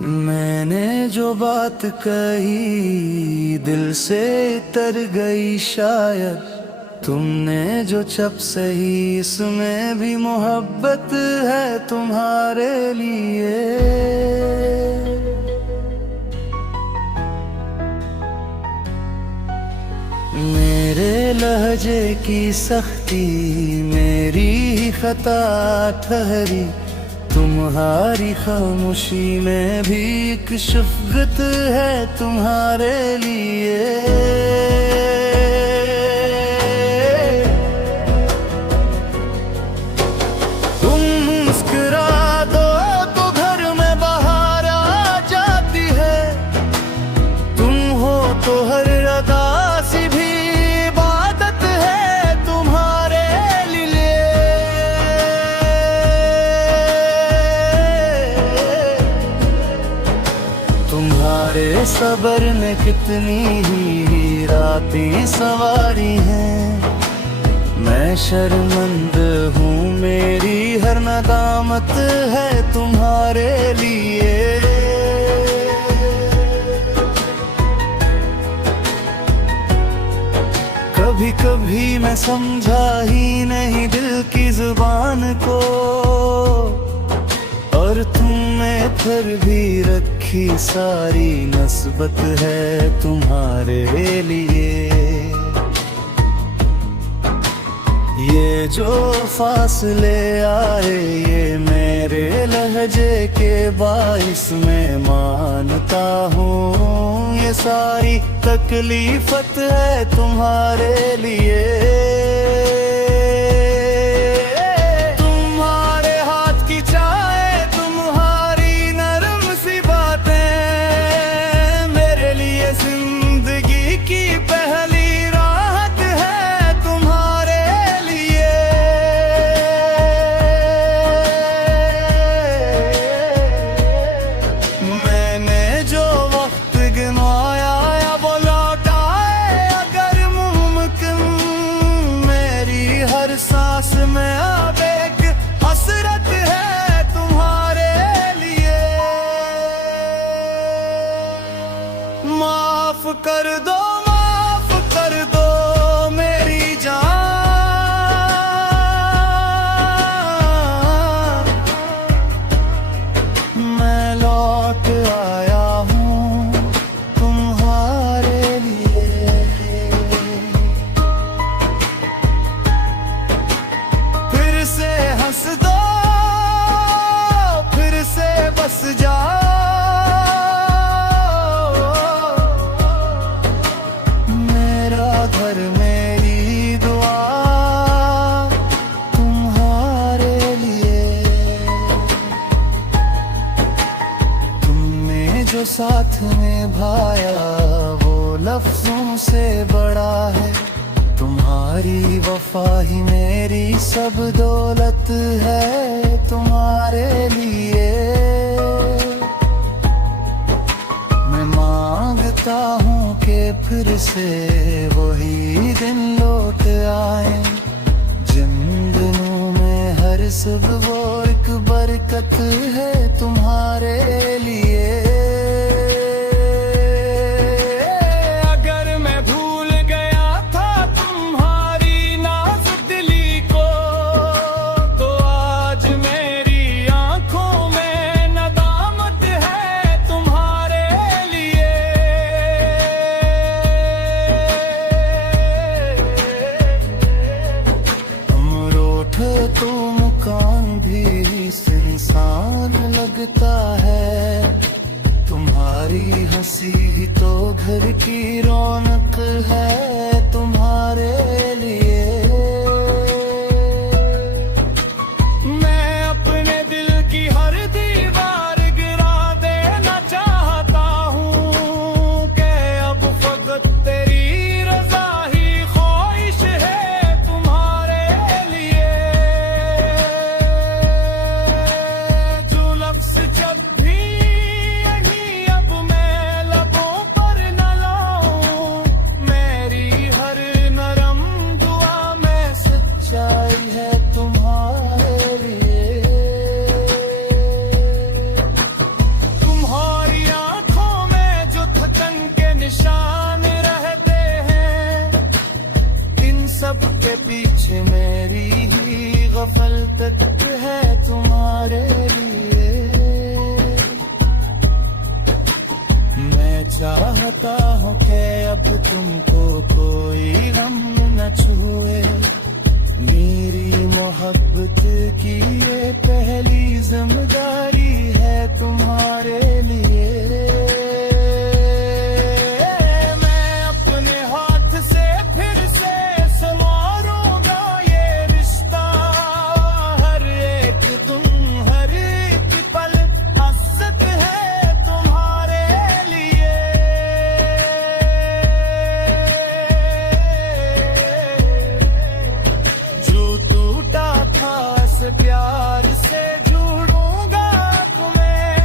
मैंने जो बात कही दिल से तर गई शायद, तुमने जो छप सही इसमें भी मोहब्बत है तुम्हारे लिए। मेरे लहजे की सख्ती मेरी ही खता ठहरी, तुम्हारी खामोशी में भी एक शफ़क़त है तुम्हारे लिए। तुम मुस्कुरा दो तो घर में बाहर आ जाती है, तुम हो तो हर अदा सी भी इबादत है तुम्हारे लिए। तुम्हारे सब्र ने कितनी ही रातें सवारी हैं, मैं शर्मंद हूँ मेरी हर नदामत है तुम्हारे लिए। कभी कभी मैं समझा ही नहीं दिल की जुबान को, और तुम्हें फिर भी रखी सारी नस्बत है तुम्हारे लिए। ये जो फासले आए ये मेरे लहजे के बाइस में मानता हूँ, ये सारी तकलीफत है तुम्हारे लिए। तुम्हारे हाथ की चाय तुम्हारी नरम सी बातें मेरे लिए जिंदगी की पहली राहत है तुम्हारे लिए। मैंने जो वक्त गिनवाया या वो लौटाए अगर मुमकिन, मेरी हर सांस में अब एक हसरत है तुम्हारे लिए। माफ कर दो मेरी जान, मैं लौट आया हूँ तुम्हारे लिए। फिर से हंस दो फिर से बस जाओ, मेरा घर मेरी दुआ तुम्हारे लिए। तुमने जो साथ निभाया वो लफ्जों से बड़ा है, तुम्हारी वफा ही मेरी सब दौलत है तुम्हारे लिए। मैं मांगता हूँ कि फिर से वही दिन लौट आए, जिन दिनों में हर सुबह वो एक बरकत है तुम्हारे लिए। अगर मैं भूल गया था तुम्हारी नाजुक दिली को, तो आज मेरी आंखों में नदामत है तुम्हारे लिए। अमरोठ तो मुकान भी इंसान लगता है, तुम्हारी हंसी ही तो घर की रौनक है तुम्हारे लिए। मैं अपने दिल की हर दीवार गिरा देना चाहता हूँ कि अब फकत तेरी रजा ही ख्वाहिश है तुम्हारे लिए। जो लफ्ज़ जब भी यही अब मैं लबों पर न लाऊं, तुमको कोई गम न छुए। मेरी मोहब्बत की ये पहली जिम्मेदारी है तुम्हारे लिए। मैं अपने हाथ से फिर से संवारूंगा ये रिश्ता। हर एक दिन हर एक पल अज़्ज़त है तुम्हारे लिए। जो टूटा था इस प्यार से जुड़ूंगा तुम्हें।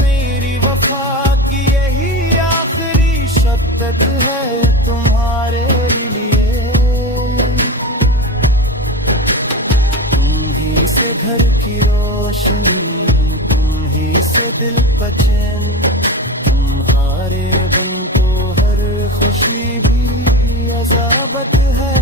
मेरी वफा की यही आखिरी शर्त है तुम्हारे लिए। तुम ही से घर की रोशनी, तुम ही से दिल का चैन। तुम्हारे बिन तो हर खुशी भी अज़ाबत है